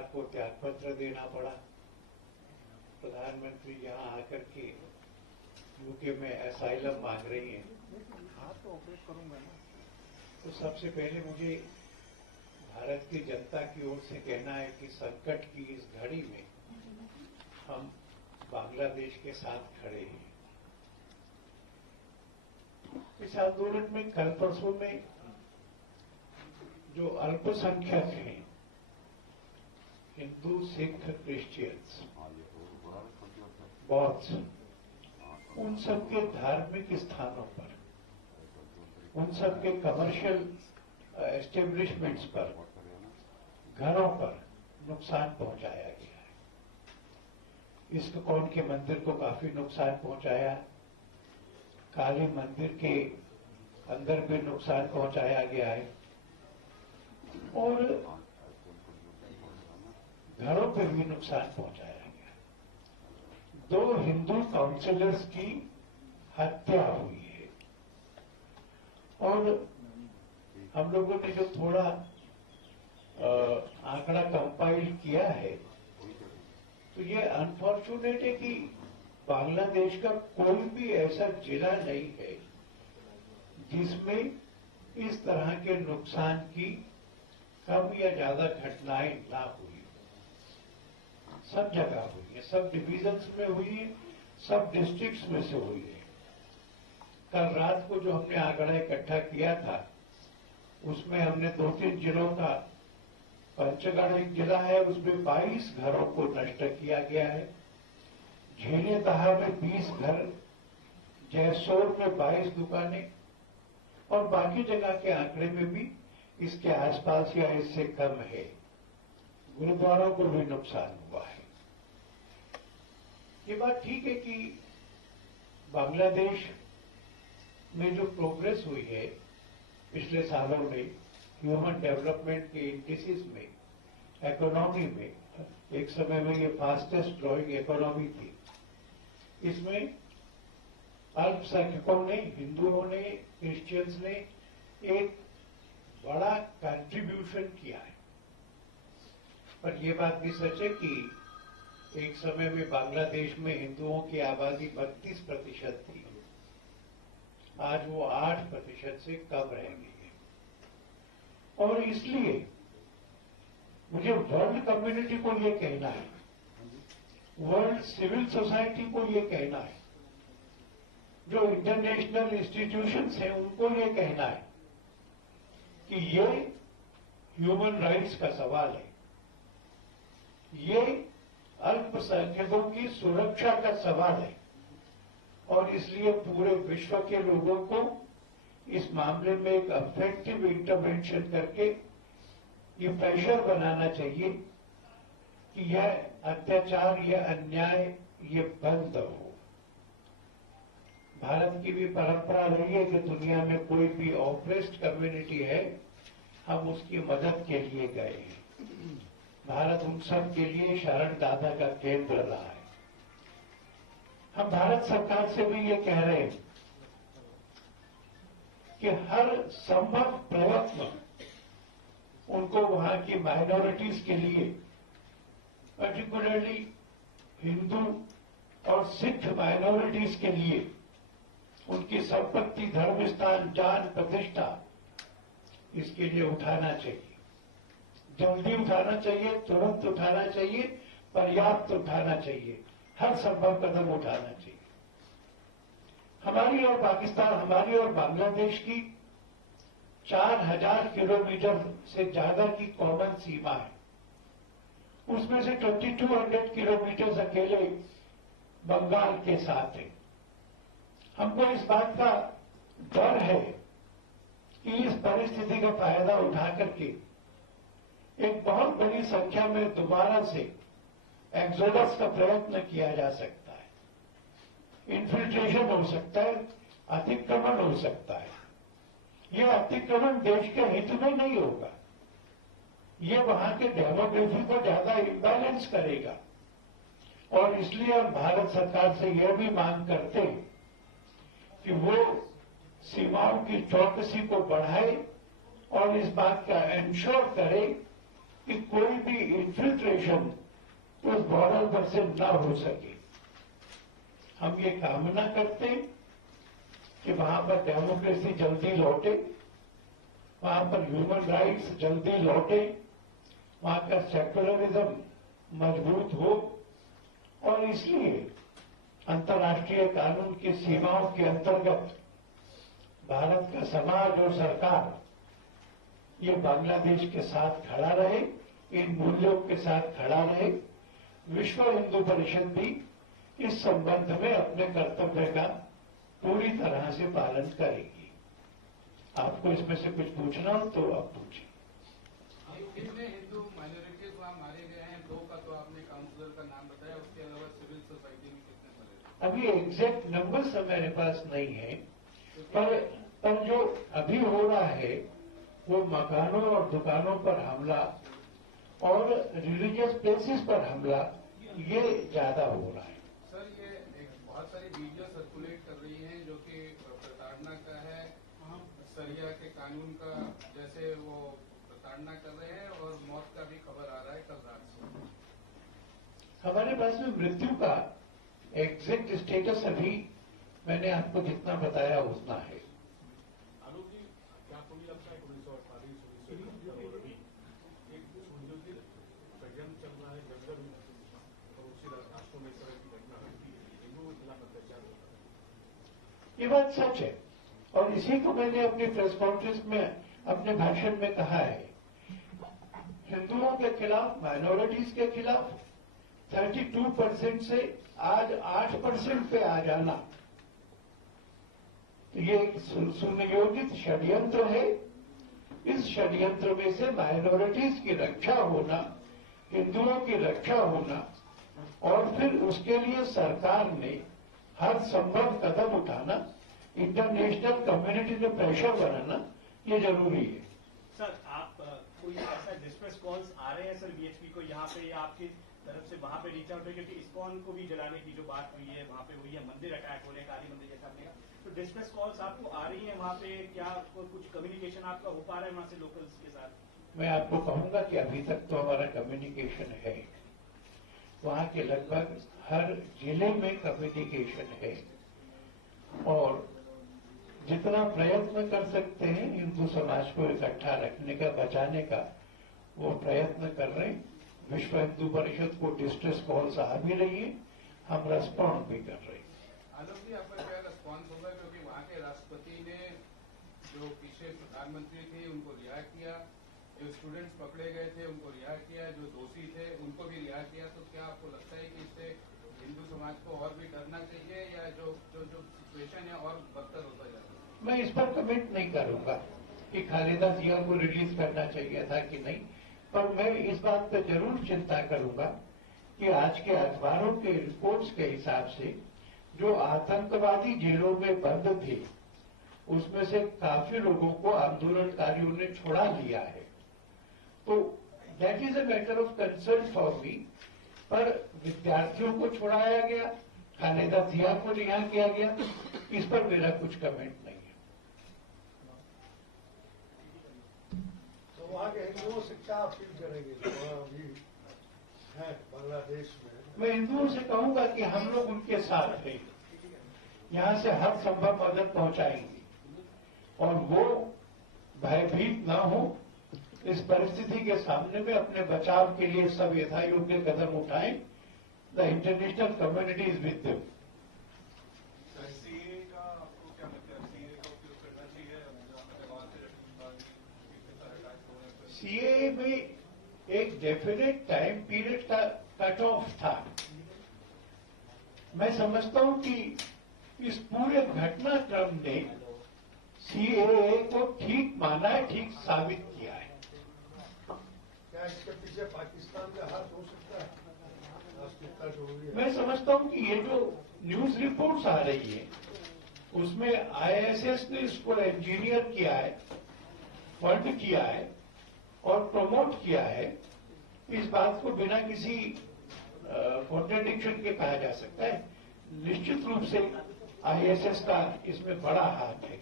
सरकार को त्यागपत्र देना पड़ा। प्रधानमंत्री यहाँ आकर के यूके में असाइलम मांग रही हैं। हाँ तो ऑपरेट करूंगा ना। तो सबसे पहले मुझे भारत की जनता की ओर से कहना है कि संकट की इस घड़ी में हम बांग्लादेश के साथ खड़े हैं। इस आंदोलन में कल परसों में जो अल्पसंख्यक हैं, हिंदू, सिख, क्रिश्चियंस, बौद्ध, उन सबके धार्मिक स्थानों पर, उन सबके कमर्शियल एस्टेब्लिशमेंट्स पर, घरों पर नुकसान पहुंचाया गया है। इस्कॉन के मंदिर को काफी नुकसान पहुंचाया, काली मंदिर के अंदर भी नुकसान पहुंचाया गया है और घरों पर भी नुकसान पहुंचाया गया। 2 हिंदू काउंसिलर्स की हत्या हुई है और हम लोगों ने जो थोड़ा आंकड़ा कंपाइल किया है तो ये अनफॉर्चुनेट है कि बांग्लादेश का कोई भी ऐसा जिला नहीं है जिसमें इस तरह के नुकसान की कम या ज्यादा घटनाएं ना हुई। सब जगह हुई है, सब डिवीजन्स में हुई है, सब डिस्ट्रिक्ट्स में से हुई है। कल रात को जो हमने आंकड़ा इकट्ठा किया था उसमें हमने 2-3 जिलों का, पंचगढ़ एक जिला है, उसमें 22 घरों को नष्ट किया गया है, झेलेदहा में 20 घर, जयसोर में 22 दुकानें और बाकी जगह के आंकड़े में भी इसके आसपास या इससे कम है। गुरुद्वारों को भी नुकसान हुआ है। ये बात ठीक है कि बांग्लादेश में जो प्रोग्रेस हुई है पिछले सालों में ह्यूमन डेवलपमेंट के इंडिसेस में, इकोनॉमी में, एक समय में ये फास्टेस्ट ग्रोइंग इकोनॉमी थी। इसमें अल्पसंख्यकों ने, हिंदुओं ने, क्रिश्चियंस ने एक बड़ा कंट्रीब्यूशन किया है। पर यह बात भी सच है कि एक समय में बांग्लादेश में हिंदुओं की आबादी 32% थी, आज वो 8% से कम रह गई है। और इसलिए मुझे वर्ल्ड कम्युनिटी को ये कहना है, वर्ल्ड सिविल सोसाइटी को ये कहना है, जो इंटरनेशनल इंस्टीट्यूशंस हैं उनको ये कहना है कि ये ह्यूमन राइट्स का सवाल है, ये अल्पसंख्यकों की सुरक्षा का सवाल है और इसलिए पूरे विश्व के लोगों को इस मामले में एक इफेक्टिव इंटरवेंशन करके ये प्रेशर बनाना चाहिए कि यह अत्याचार, यह अन्याय, ये बंद हो। भारत की भी परंपरा रही है कि दुनिया में कोई भी ऑप्रेस्ड कम्युनिटी है, हम उसकी मदद के लिए गए हैं। भारत उन सब के लिए शरण दाता का केंद्र रहा है। हम भारत सरकार से भी ये कह रहे हैं कि हर संभव प्रयत्न उनको वहां की माइनॉरिटीज के लिए, पर्टिकुलरली हिंदू और सिख माइनॉरिटीज के लिए, उनकी संपत्ति, धर्म स्थान, जान, प्रतिष्ठा, इसके लिए उठाना चाहिए। जल्दी उठाना चाहिए, तुरंत उठाना चाहिए, पर्याप्त उठाना चाहिए, हर संभव कदम उठाना चाहिए। हमारी और पाकिस्तान, हमारी और बांग्लादेश की 4000 किलोमीटर से ज्यादा की कॉमन सीमा है। उसमें से 2200 किलोमीटर अकेले बंगाल के साथ है। हमको इस बात का डर है कि इस परिस्थिति का फायदा उठा करके एक बहुत बड़ी संख्या में दोबारा से एक्सोडस का प्रयत्न किया जा सकता है, इन्फिल्ट्रेशन हो सकता है, अतिक्रमण हो सकता है। यह अतिक्रमण देश के हित में नहीं होगा, ये वहां के डेमोग्राफी को ज्यादा इम्बैलेंस करेगा और इसलिए हम भारत सरकार से यह भी मांग करते हैं कि वो सीमाओं की चौकसी को बढ़ाए और इस बात का इंश्योर करे कि कोई भी इन्फिल्ट्रेशन उस बॉर्डर पर से न हो सके। हम ये कामना करते हैं कि वहां पर डेमोक्रेसी जल्दी लौटे, वहां पर ह्यूमन राइट्स जल्दी लौटे, वहां का सेक्युलरिज्म मजबूत हो, और इसलिए अंतर्राष्ट्रीय कानून की सीमाओं के अंतर्गत भारत का समाज और सरकार ये बांग्लादेश के साथ खड़ा रहे, इन मूल्यों के साथ खड़ा रहे। विश्व हिंदू परिषद भी इस संबंध में अपने कर्तव्य का पूरी तरह से पालन करेगी। आपको इसमें से कुछ पूछना हो तो आप पूछिए। कितने हिंदू माइनॉरिटीज वहाँ मारे गए हैं? 2 का तो आपने काउंसलर का नाम बताया, उसके अलावा सिविल सोसाइटी में कितने मरे? अभी एग्जैक्ट नंबर्स मेरे पास नहीं है, पर जो अभी हो रहा है वो मकानों और दुकानों पर हमला और रिलीजियस प्लेसेस पर हमला, ये ज्यादा हो रहा है। सर, ये एक बहुत सारी वीडियो सर्कुलेट कर रही हैं जो कि प्रताड़ना का है, सरिया के कानून का, जैसे वो प्रताड़ना कर रहे हैं, और मौत का भी खबर आ रहा है कल रात से। हमारे पास में मृत्यु का एग्जैक्ट स्टेटस अभी मैंने आपको जितना बताया उतना है। आलोक जी, क्या आपको नहीं लगता है 1948-1971 एक षड्यंत्र चल रहा है जंगल और उसी राष्ट्रों में इस तरह की घटना घटती है, हिंदुओं के खिलाफ अत्याचार होता है? ये बात सच है, और इसी को मैंने अपनी प्रेस कॉन्फ्रेंस में अपने भाषण में कहा है। हिंदुओं के खिलाफ, माइनॉरिटीज के खिलाफ 32% से आज 8% पे आ जाना, तो ये एक सुनियोजित षड्यंत्र है। इस षड्यंत्र में से माइनॉरिटीज की रक्षा होना, हिंदुओं की रक्षा होना, और फिर उसके लिए सरकार ने हर संभव कदम उठाना, इंटरनेशनल कम्युनिटी ने प्रेशर बनाना, ये जरूरी है। सर, आप कोई ऐसा डिस्ट्रेस कॉल्स आ रहे हैं सर बीएचपी को यहाँ पे, या आपकी तरफ से वहां पे रीच आउट है? क्योंकि इस्कॉन को भी जलाने की जो बात हुई है वहां पे हुई है, मंदिर अटैक होने, काली मंदिर जैसा आपने कहा, तो डिस्ट्रेस कॉल्स आपको आ रही है वहां पे? क्या कुछ कम्युनिकेशन आपका हो पा रहा है वहां से लोकल्स के साथ? मैं आपको कहूंगा कि अभी तक तो हमारा कम्युनिकेशन है, वहां के लगभग हर जिले में कम्युनिकेशन है, और जितना प्रयत्न कर सकते हैं हिंदू समाज को इकट्ठा रखने का, बचाने का, वो प्रयत्न कर रहे हैं। विश्व हिंदू परिषद को डिस्ट्रेस कॉल्स आ भी रही है, हम रेस्पॉन्ड भी कर रहे हैं। आलोक जी, आपका क्या रिस्पॉन्स होगा? क्योंकि वहाँ के राष्ट्रपति ने जो पीछे प्रधानमंत्री थे उनको रिहा किया, जो स्टूडेंट्स पकड़े गए थे उनको रिहा किया, जो दोषी थे उनको भी रिहा किया, तो क्या आपको लगता है कि इससे हिंदू समाज को और भी डरना चाहिए, या जो सिचुएशन है और बदतर होता जा रहा है? मैं इस पर कमेंट नहीं करूंगा कि खालिदा जिया को रिलीज करना चाहिए था कि नहीं, पर मैं इस बात पर जरूर चिंता करूंगा कि आज के अखबारों के रिपोर्ट्स के हिसाब से जो आतंकवादी जेलों में बंद थे उसमें से काफी लोगों को आंदोलनकारियों ने छोड़ा लिया है। तो that is a matter of concern for me. पर विद्यार्थियों को छुड़ाया गया, खालिदा जिया को रिहा किया गया, इस पर मेरा कुछ कमेंट नहीं है। तो वहाँ के हिंदुओं से क्या अपील करेंगे जो अभी है बांग्लादेश में? मैं हिंदुओं से कहूंगा कि हम लोग उनके साथ हैं, यहां से हर संभव मदद पहुंचाएंगे, और वो भयभीत न हो, इस परिस्थिति के सामने में अपने बचाव के लिए सब यथायोग्य कदम उठाएं। The international community is with them. CA का आपको क्या मतलब? सीए का उपयोग करना चाहिए? सीए में एक डेफिनेट टाइम पीरियड का कट ऑफ था। मैं समझता हूं कि इस पूरे घटनाक्रम ने सीएए को ठीक माना है, ठीक साबित किया है। क्या इसके पीछे पाकिस्तान का हाथ हो सकता है? राष्ट्रीयता जरूरी है। मैं समझता हूं कि ये जो न्यूज रिपोर्ट्स आ रही है उसमें आईएसएस ने इसको इंजीनियर किया है, फंड किया है और प्रमोट किया है, इस बात को बिना किसी कॉन्ट्रडिक्शन के कहा जा सकता है। निश्चित रूप से आईएसएस का इसमें बड़ा हाथ है।